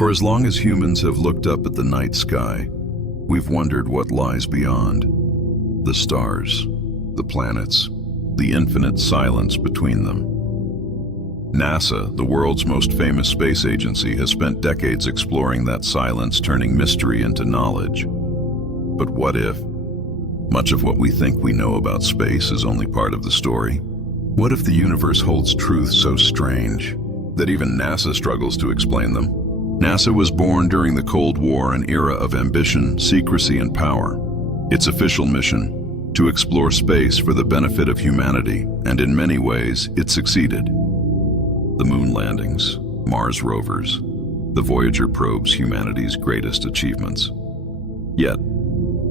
For as long as humans have looked up at the night sky, we've wondered what lies beyond. The stars, the planets, the infinite silence between them. NASA, the world's most famous space agency, has spent decades exploring that silence, turning mystery into knowledge. But what if much of what we think we know about space is only part of the story? What if the universe holds truths so strange that even NASA struggles to explain them? NASA was born during the Cold War, an era of ambition, secrecy, and power. Its official mission: to explore space for the benefit of humanity, and in many ways, it succeeded. The moon landings, Mars rovers, the Voyager probes, humanity's greatest achievements. Yet,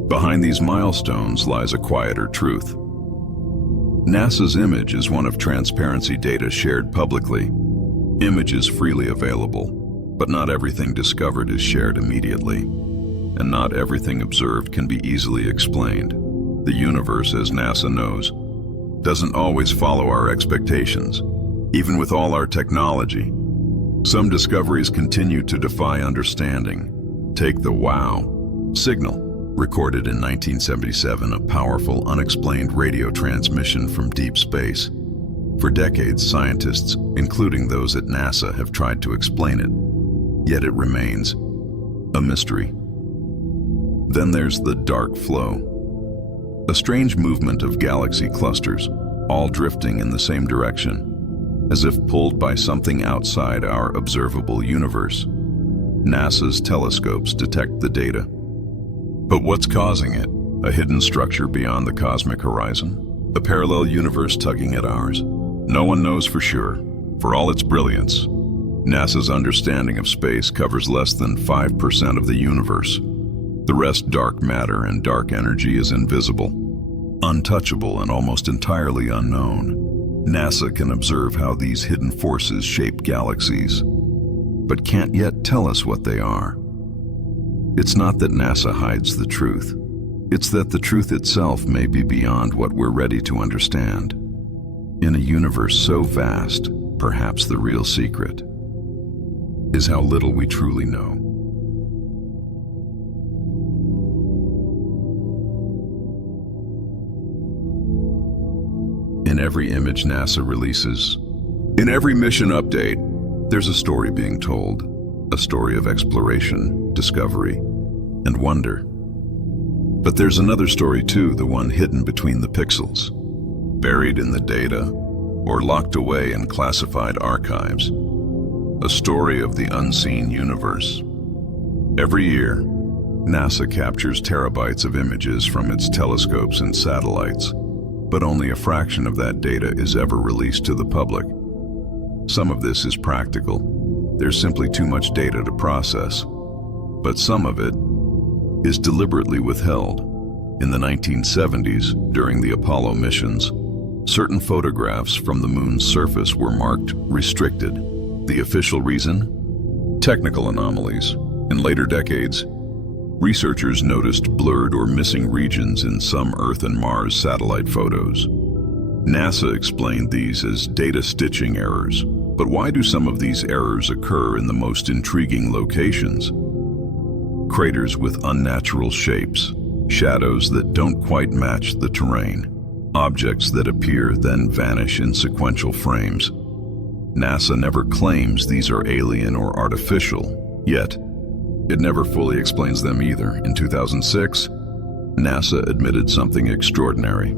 behind these milestones lies a quieter truth. NASA's image is one of transparency, data shared publicly. Images freely available, but not everything discovered is shared immediately. And not everything observed can be easily explained. The universe, as NASA knows, doesn't always follow our expectations. Even with all our technology, some discoveries continue to defy understanding. Take the WOW signal. Recorded in 1977, a powerful, unexplained radio transmission from deep space. For decades, scientists, including those at NASA, have tried to explain it, yet it remains a mystery. Then there's the dark flow, a strange movement of galaxy clusters, all drifting in the same direction, as if pulled by something outside our observable universe. NASA's telescopes detect the data. But what's causing it? A hidden structure beyond the cosmic horizon? A parallel universe tugging at ours? No one knows for sure. For all its brilliance, NASA's understanding of space covers less than 5% of the universe. The rest, dark matter and dark energy, is invisible, untouchable, and almost entirely unknown. NASA can observe how these hidden forces shape galaxies, but can't yet tell us what they are. It's not that NASA hides the truth. It's that the truth itself may be beyond what we're ready to understand. In a universe so vast, perhaps the real secret is how little we truly know. In every image NASA releases, in every mission update, there's a story being told, a story of exploration, discovery, and wonder. But there's another story too, the one hidden between the pixels, buried in the data, or locked away in classified archives. A story of the unseen universe. Every year, NASA captures terabytes of images from its telescopes and satellites, but only a fraction of that data is ever released to the public. Some of this is practical. There's simply too much data to process. But some of it is deliberately withheld. In the 1970s, during the Apollo missions, certain photographs from the moon's surface were marked restricted. The official reason? Technical anomalies. In later decades, researchers noticed blurred or missing regions in some Earth and Mars satellite photos. NASA explained these as data stitching errors. But why do some of these errors occur in the most intriguing locations? Craters with unnatural shapes, shadows that don't quite match the terrain, objects that appear then vanish in sequential frames. NASA never claims these are alien or artificial, yet it never fully explains them either. In 2006, NASA admitted something extraordinary.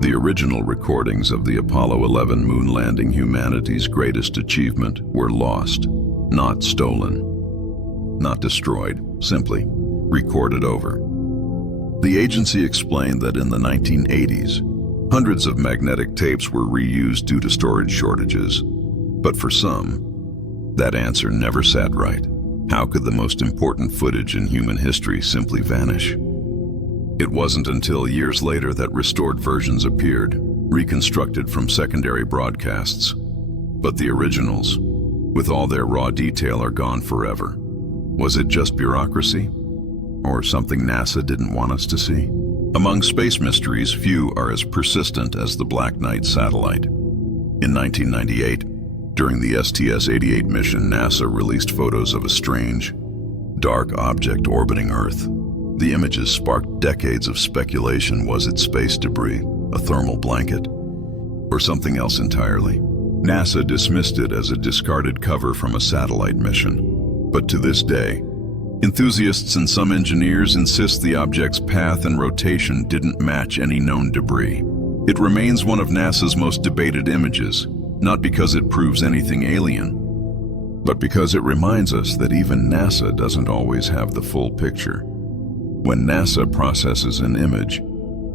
The original recordings of the Apollo 11 moon landing, humanity's greatest achievement, were lost, not stolen, not destroyed, simply recorded over. The agency explained that in the 1980s, hundreds of magnetic tapes were reused due to storage shortages. But for some, that answer never sat right. How could the most important footage in human history simply vanish? It wasn't until years later that restored versions appeared, reconstructed from secondary broadcasts. But the originals, with all their raw detail, are gone forever. Was it just bureaucracy? Or something NASA didn't want us to see? Among space mysteries, few are as persistent as the Black Knight satellite. In 1998, During the STS-88 mission, NASA released photos of a strange, dark object orbiting Earth. The images sparked decades of speculation. Was it space debris, a thermal blanket, or something else entirely? NASA dismissed it as a discarded cover from a satellite mission. But to this day, enthusiasts and some engineers insist the object's path and rotation didn't match any known debris. It remains one of NASA's most debated images, not because it proves anything alien, but because it reminds us that even NASA doesn't always have the full picture. When NASA processes an image,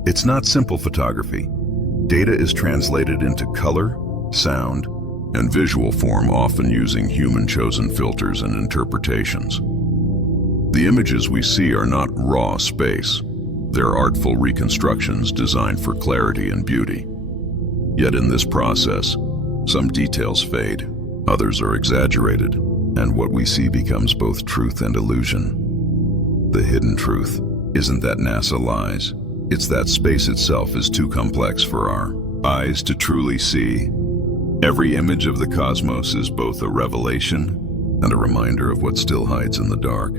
it's not simple photography. Data is translated into color, sound, and visual form, often using human-chosen filters and interpretations. The images we see are not raw space. They're artful reconstructions designed for clarity and beauty. Yet in this process, some details fade, others are exaggerated, and what we see becomes both truth and illusion. The hidden truth isn't that NASA lies. It's that space itself is too complex for our eyes to truly see. Every image of the cosmos is both a revelation and a reminder of what still hides in the dark.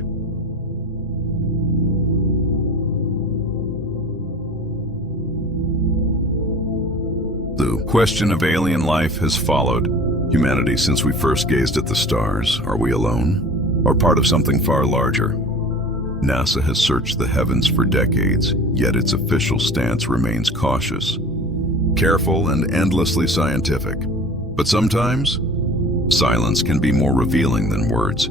The question of alien life has followed humanity since we first gazed at the stars. Are we alone, or part of something far larger? NASA has searched the heavens for decades, yet its official stance remains cautious, careful, and endlessly scientific. But sometimes, silence can be more revealing than words.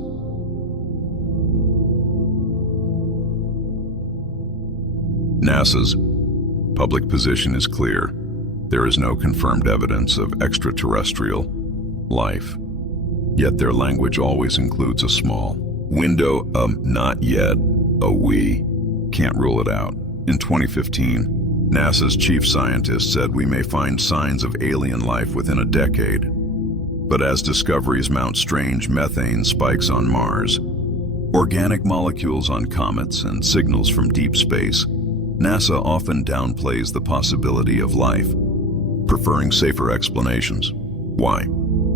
NASA's public position is clear. There is no confirmed evidence of extraterrestrial life, yet their language always includes a small window of not yet, a we can't rule it out. In 2015, NASA's chief scientist said we may find signs of alien life within a decade. But as discoveries mount, strange methane spikes on Mars, organic molecules on comets, and signals from deep space, NASA often downplays the possibility of life, preferring safer explanations. Why?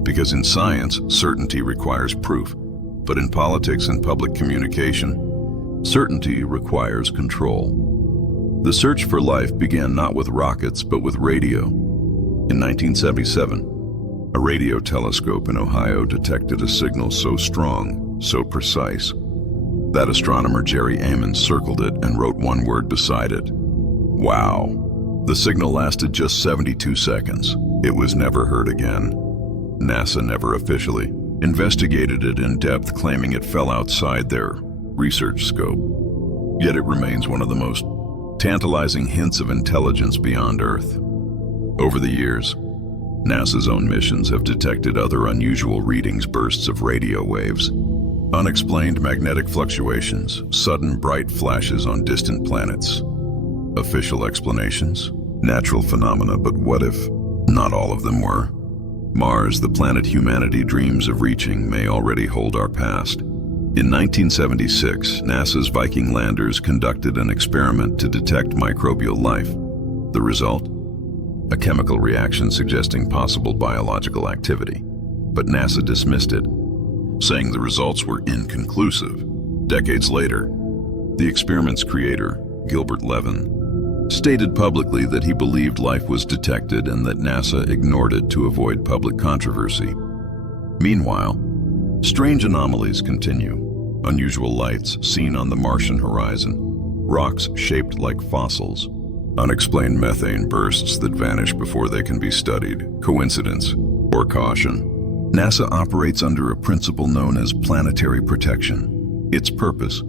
Because in science, certainty requires proof, but in politics and public communication, certainty requires control. The search for life began not with rockets, but with radio. In 1977, a radio telescope in Ohio detected a signal so strong, so precise, that astronomer Jerry Ammon circled it and wrote one word beside it: wow. The signal lasted just 72 seconds. It was never heard again. NASA never officially investigated it in depth, claiming it fell outside their research scope. Yet it remains one of the most tantalizing hints of intelligence beyond Earth. Over the years, NASA's own missions have detected other unusual readings: bursts of radio waves, unexplained magnetic fluctuations, sudden bright flashes on distant planets. Official explanations? Natural phenomena, but what if not all of them were? Mars, the planet humanity dreams of reaching, may already hold our past. In 1976, NASA's Viking landers conducted an experiment to detect microbial life. The result? A chemical reaction suggesting possible biological activity. But NASA dismissed it, saying the results were inconclusive. Decades later, the experiment's creator, Gilbert Levin, stated publicly that he believed life was detected and that NASA ignored it to avoid public controversy. Meanwhile, strange anomalies continue. Unusual lights seen on the Martian horizon, rocks shaped like fossils, unexplained methane bursts that vanish before they can be studied. Coincidence or caution? NASA operates under a principle known as planetary protection. Its purpose: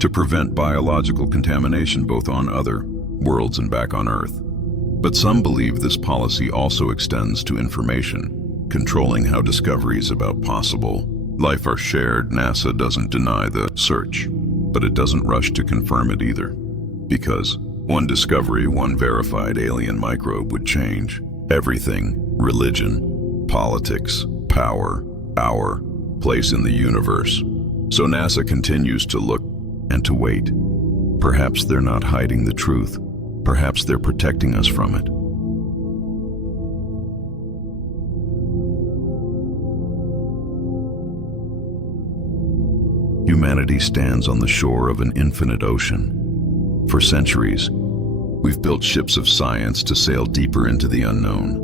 to prevent biological contamination both on other worlds and back on Earth. But some believe this policy also extends to information, controlling how discoveries about possible life are shared. NASA doesn't deny the search, but it doesn't rush to confirm it either. Because one discovery, one verified alien microbe would change everything: religion, politics, power, our place in the universe. So NASA continues to look and to wait. Perhaps they're not hiding the truth. Perhaps they're protecting us from it. humanity stands on the shore of an infinite ocean. For centuries, we've built ships of science to sail deeper into the unknown.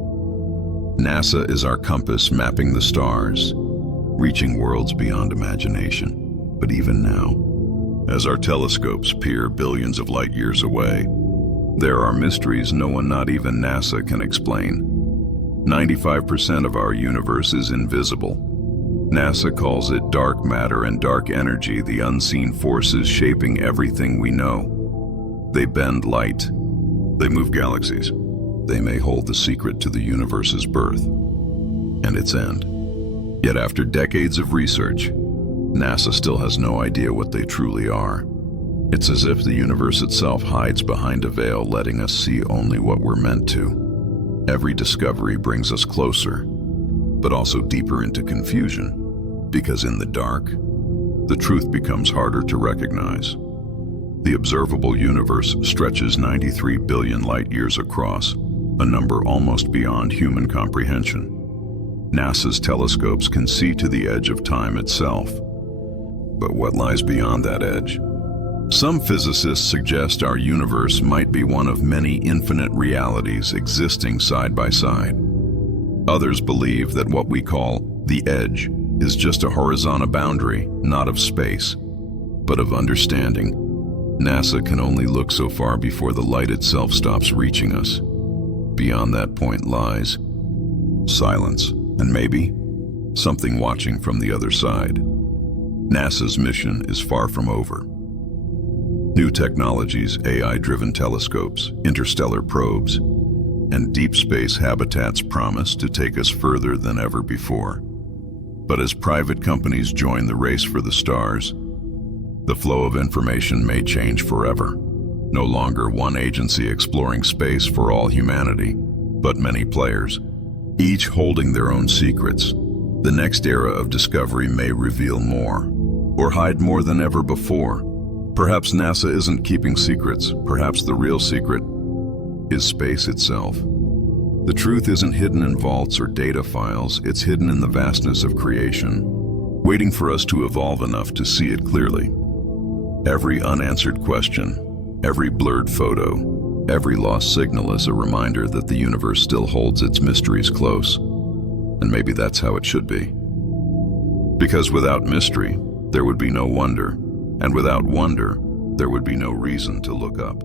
NASA is our compass mapping the stars, reaching worlds beyond imagination. But even now, as our telescopes peer billions of light years away, there are mysteries no one, not even NASA, can explain. 95% of our universe is invisible. NASA calls it dark matter and dark energy, the unseen forces shaping everything we know. They bend light. They move galaxies. They may hold the secret to the universe's birth and its end. Yet after decades of research, NASA still has no idea what they truly are. It's as if the universe itself hides behind a veil, letting us see only what we're meant to. Every discovery brings us closer, but also deeper into confusion, because in the dark, the truth becomes harder to recognize. The observable universe stretches 93 billion light years across, a number almost beyond human comprehension. NASA's telescopes can see to the edge of time itself. But what lies beyond that edge? Some physicists suggest our universe might be one of many infinite realities existing side by side. Others believe that what we call the edge is just a horizontal boundary, not of space, but of understanding. NASA can only look so far before the light itself stops reaching us. Beyond that point lies silence, and maybe something watching from the other side. NASA's mission is far from over. New technologies, AI-driven telescopes, interstellar probes, and deep space habitats promise to take us further than ever before. But as private companies join the race for the stars, the flow of information may change forever. No longer one agency exploring space for all humanity, but many players, each holding their own secrets. The next era of discovery may reveal more, or hide more than ever before. Perhaps NASA isn't keeping secrets. Perhaps the real secret is space itself. The truth isn't hidden in vaults or data files. It's hidden in the vastness of creation, waiting for us to evolve enough to see it clearly. Every unanswered question, every blurred photo, every lost signal is a reminder that the universe still holds its mysteries close. And maybe that's how it should be. Because without mystery, there would be no wonder, and without wonder, there would be no reason to look up.